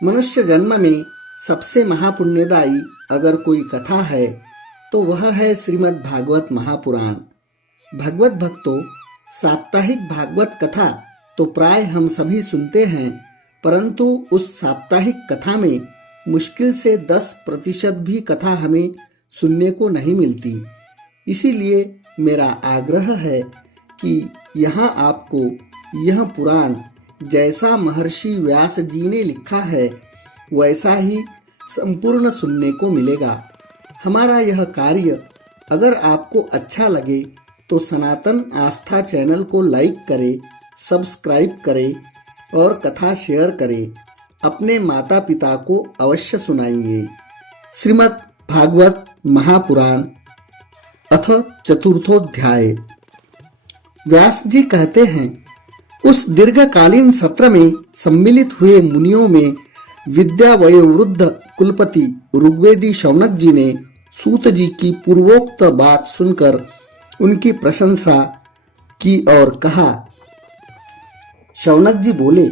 मनुष्य जन्म में सबसे महापुण्यदायी अगर कोई कथा है तो वह है श्रीमद् भागवत महापुराण। भगवत भक्तों, साप्ताहिक भागवत कथा तो प्राय हम सभी सुनते हैं, परंतु उस साप्ताहिक कथा में मुश्किल से 10% भी कथा हमें सुनने को नहीं मिलती। इसीलिए मेरा आग्रह है कि यहाँ आपको यह पुराण जैसा महर्षि व्यास जी ने लिखा है वैसा ही संपूर्ण सुनने को मिलेगा। हमारा यह कार्य अगर आपको अच्छा लगे तो सनातन आस्था चैनल को लाइक करें, सब्सक्राइब करें और कथा शेयर करें। अपने माता पिता को अवश्य सुनाइए। श्रीमद् भागवत महापुराण अथ चतुर्थोध्याय। व्यास जी कहते हैं, उस दीर्घकालीन सत्र में सम्मिलित हुए मुनियों में विद्या वयोवृद्ध कुलपति ऋग्वेदी शौनक जी ने सूत जी की पूर्वोक्त बात सुनकर उनकी प्रशंसा की और कहा। शौनक जी बोले,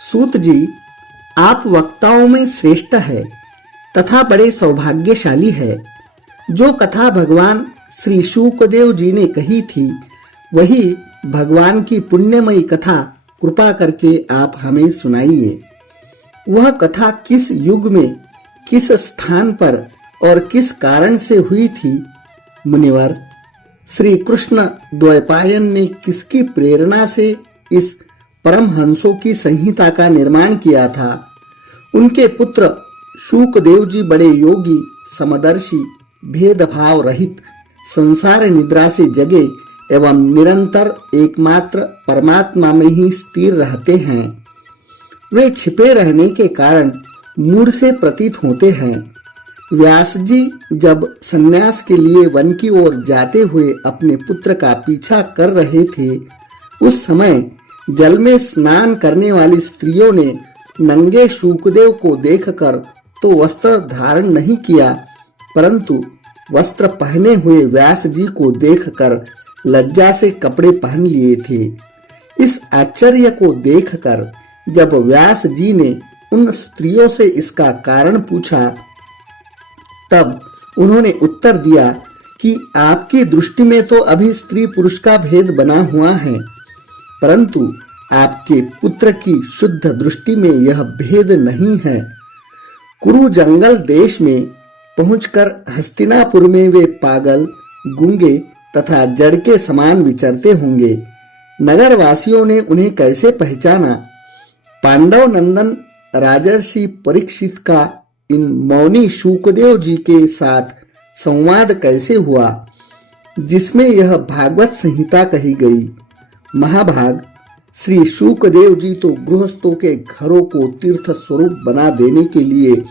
सूत जी, आप वक्ताओं में श्रेष्ठ है तथा बड़े सौभाग्यशाली है। जो कथा भगवान श्री शुकदेव जी ने कही थी वही भगवान की पुण्यमयी कथा कृपा करके आप हमें सुनाइए। वह कथा किस युग में, किस स्थान पर और किस कारण से हुई थी? मुनिवर, श्री कृष्ण द्वैपायन ने किसकी प्रेरणा से इस परमहंसों की संहिता का निर्माण किया था? उनके पुत्र शुकदेव जी बड़े योगी, समदर्शी, भेदभाव रहित, संसार निद्रा से जगे एवं निरंतर एकमात्र परमात्मा में ही स्थिर रहते हैं। वे छिपे रहने के कारण मूढ़ से प्रतीत होते हैं। व्यास जी जब सन्यास के लिए वन की ओर जाते हुए अपने पुत्र का पीछा कर रहे थे, उस समय जल में स्नान करने वाली स्त्रियों ने नंगे शुकदेव को देखकर तो वस्त्र धारण नहीं किया, परंतु वस्त्र पहने हुए व्यास जी को देखकर लज्जा से कपड़े पहन लिए थे। इस आश्चर्य को देखकर जब व्यास जी ने उन स्त्रियों से इसका कारण पूछा, तब उन्होंने उत्तर दिया कि आपकी दृष्टि में तो अभी स्त्री पुरुष का भेद बना हुआ है, परंतु आपके पुत्र की शुद्ध दृष्टि में यह भेद नहीं है। कुरु जंगल देश में पहुंचकर हस्तिनापुर में वे पागल, गूंगे तथा जड़ के समान विचरते होंगे। नगर वासियों ने उन्हें कैसे पहचाना? पांडव नंदन राजर्षि परीक्षित का इन मौनी शुकदेव जी के साथ संवाद कैसे हुआ, जिसमें यह भागवत संहिता कही गई? महाभाग, श्री शुकदेव जी तो गृहस्थों के घरों को तीर्थ स्वरूप बना देने के लिए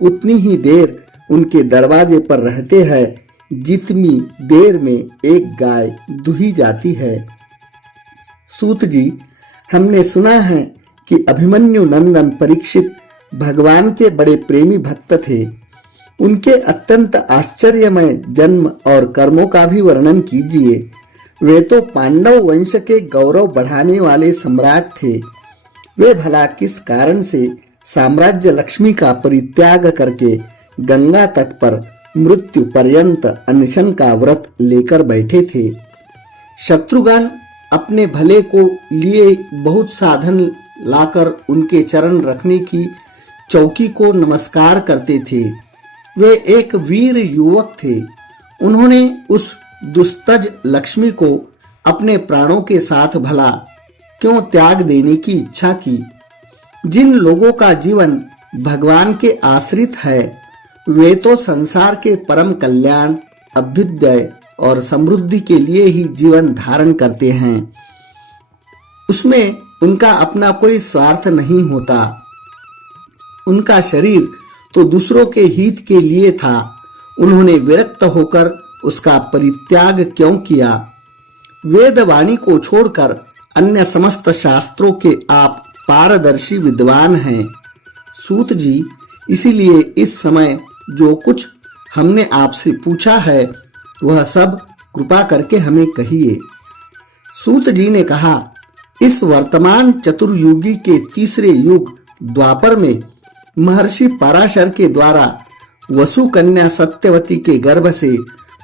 उतनी ही देर उनके दरवाजे पर रहते हैं जितनी देर में एक गाय दुही जाती है। सूत जी, हमने सुना है कि अभिमन्यु नंदन परीक्षित भगवान के बड़े प्रेमी भक्त थे। उनके अत्यंत आश्चर्यमय जन्म और कर्मों का भी वर्णन कीजिए। वे तो पांडव वंश के गौरव बढ़ाने वाले सम्राट थे। वे भला किस कारण से साम्राज्य लक्ष्मी का परित्याग करके गंगा तट पर मृत्यु पर्यंत अनशन का व्रत लेकर बैठे थे? शत्रुघ्न अपने भले को लिए बहुत साधन लाकर उनके चरण रखने की चौकी को नमस्कार करते थे। वे एक वीर युवक थे। उन्होंने उस दुस्तज लक्ष्मी को अपने प्राणों के साथ भला क्यों त्याग देने की इच्छा की? जिन लोगों का जीवन भगवान के आश्रित है वे तो संसार के परम कल्याण, अभ्युदय और समृद्धि के लिए ही जीवन धारण करते हैं। उसमें उनका अपना कोई स्वार्थ नहीं होता। उनका शरीर तो दूसरों के हित के लिए था। उन्होंने विरक्त होकर उसका परित्याग क्यों किया? वेदवाणी को छोड़कर अन्य समस्त शास्त्रों के आप पारदर्शी विद्वान हैं। सूत जी, इसीलिए इस समय जो कुछ हमने आपसे पूछा है वह सब कृपा करके हमें कहिए। सूत जी ने कहा, इस वर्तमान चतुर्युगी के तीसरे युग द्वापर में महर्षि पराशर के द्वारा वसु कन्या सत्यवती के गर्भ से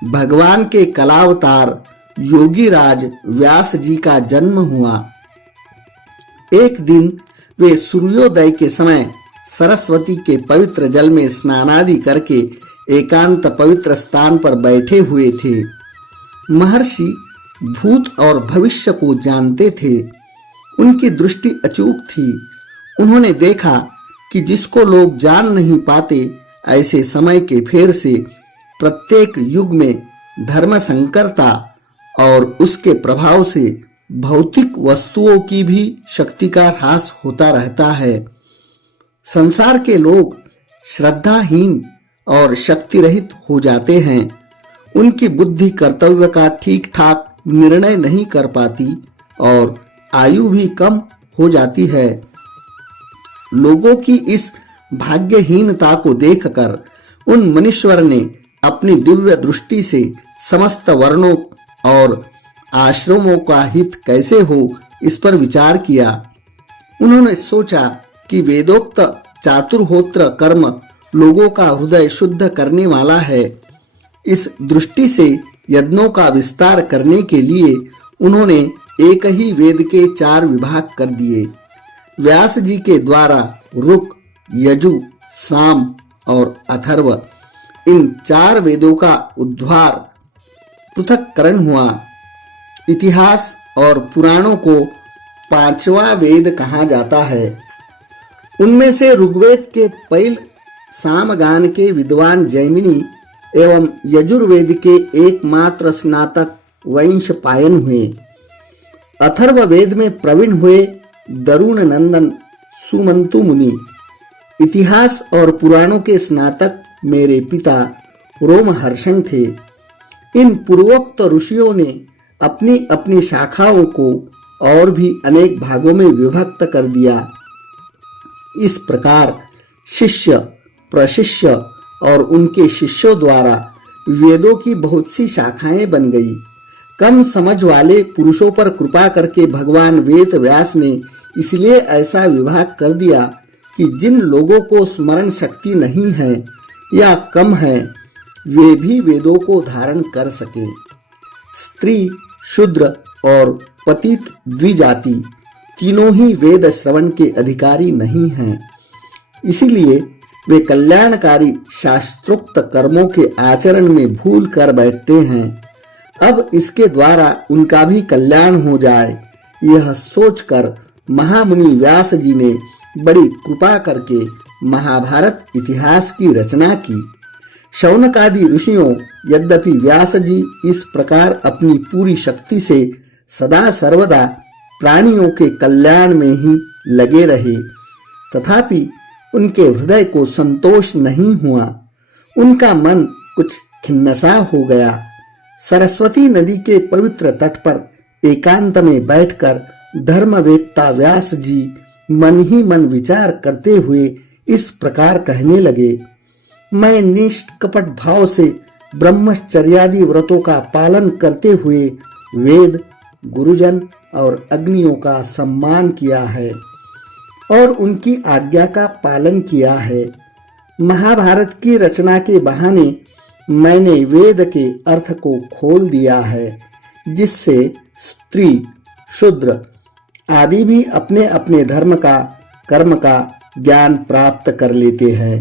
भगवान के कलावतार योगीराज व्यास जी का जन्म हुआ। एक दिन वे सूर्योदय के समय सरस्वती के पवित्र जल में स्नानादि करके एकांत पवित्र स्थान पर बैठे हुए थे। महर्षि भूत और भविष्य को जानते थे। उनकी दृष्टि अचूक थी। उन्होंने देखा कि जिसको लोग जान नहीं पाते, ऐसे समय के फेर से प्रत्येक युग में धर्म संकरता और उसके प्रभाव से भौतिक वस्तुओं की भी शक्ति का ह्रास होता रहता है। संसार के लोग श्रद्धाहीन और शक्ति रहित हो जाते हैं। उनकी बुद्धि कर्तव्य का ठीक ठाक निर्णय नहीं कर पाती और आयु भी कम हो जाती है। लोगों की इस भाग्यहीनता को देखकर उन मुनीश्वर ने अपनी दिव्य दृष्टि से समस्त वर्णों और आश्रमों का हित कैसे हो, इस पर विचार किया। उन्होंने सोचा कि वेदोक्त चातुर्होत्र कर्म लोगों का हृदय शुद्ध करने वाला है। इस दृष्टि से यज्ञों का विस्तार करने के लिए उन्होंने एक ही वेद के 4 विभाग कर दिए। व्यास जी के द्वारा ऋक्, यजु, साम और अथर्व, इन 4 वेदों का उद्धार पृथक्करण हुआ। इतिहास और पुराणों को 5वां वेद कहा जाता है। उनमें से ऋग्वेद के पैल सामगान के विद्वान जैमिनी एवं यजुर्वेद के एकमात्र स्नातक वैशंपायन हुए। अथर्व वेद में प्रवीण हुए दरुण नंदन सुमंतु मुनि। इतिहास और पुराणों के स्नातक मेरे पिता रोमहर्षण थे। इन पूर्वोक्त ऋषियों ने अपनी अपनी शाखाओं को और भी अनेक भागों में विभक्त कर दिया। इस प्रकार शिष्य, प्रशिष्य और उनके शिष्यों द्वारा वेदों की बहुत सी शाखाएं बन गई। कम समझ वाले पुरुषों पर कृपा करके भगवान वेद व्यास ने इसलिए ऐसा विभाग कर दिया कि जिन लोगों को स्मरण शक्ति नहीं है या कम है, वे भी वेदों को धारण कर सके। स्त्री, शूद्र और पतित द्विजाति तीनों ही वेद श्रवण के अधिकारी नहीं हैं। इसीलिए वे कल्याणकारी शास्त्रोक्त कर्मों के आचरण में भूल कर बैठते हैं। अब इसके द्वारा उनका भी कल्याण हो जाए, यह सोचकर महामुनि व्यास जी ने बड़ी कृपा करके महाभारत इतिहास की रचना की। शौनकादि ऋषियों, यद्यपि व्यास जी इस प्रकार अपनी पूरी शक्ति से सदा सर्वदा प्राणियों के कल्याण में ही लगे रहे, तथापि उनके हृदय को संतोष नहीं हुआ। उनका मन कुछ खिन्नसा हो गया। सरस्वती नदी के पवित्र तट पर एकांत में बैठकर धर्मवेत्ता व्यास जी मन ही मन विचार करते हुए इस प्रकार कहने लगे। मैं निष्कपट भाव से ब्रह्मचर्यादि व्रतों का पालन करते हुए वेद, गुरुजन और अग्नियों का सम्मान किया है और उनकी आज्ञा का पालन किया है। महाभारत की रचना के बहाने मैंने वेद के अर्थ को खोल दिया है, जिससे स्त्री, शूद्र आदि भी अपने अपने धर्म का, कर्म का ज्ञान प्राप्त कर लेते हैं।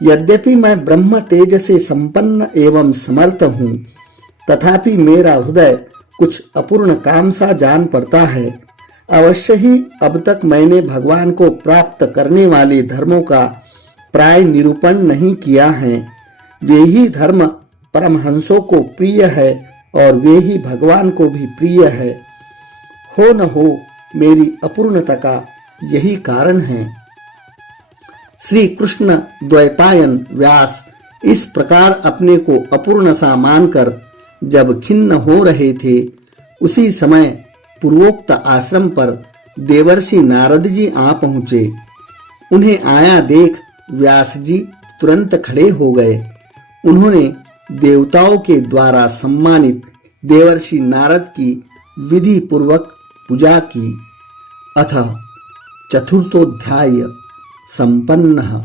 यद्यपि मैं ब्रह्म तेज से संपन्न एवं समर्थ हूँ, तथापि मेरा हृदय कुछ अपूर्ण काम सा जान पड़ता है। अवश्य ही अब तक मैंने भगवान को प्राप्त करने वाले धर्मों का प्राय निरूपण नहीं किया है। वे ही धर्म परमहंसों को प्रिय है और वे ही भगवान को भी प्रिय है। हो न हो, मेरी अपूर्णता का यही कारण है। श्री कृष्ण द्वैपायन व्यास इस प्रकार अपने को अपूर्ण सा मानकर जब खिन्न हो रहे थे, उसी समय पूर्वोक्त आश्रम पर देवर्षि नारद जी आ पहुंचे। उन्हें आया देख व्यास जी तुरंत खड़े हो गए। उन्होंने देवताओं के द्वारा सम्मानित देवर्षि नारद की विधि पूर्वक पूजा की। अथ चतुर्थोध्याय संपन्न।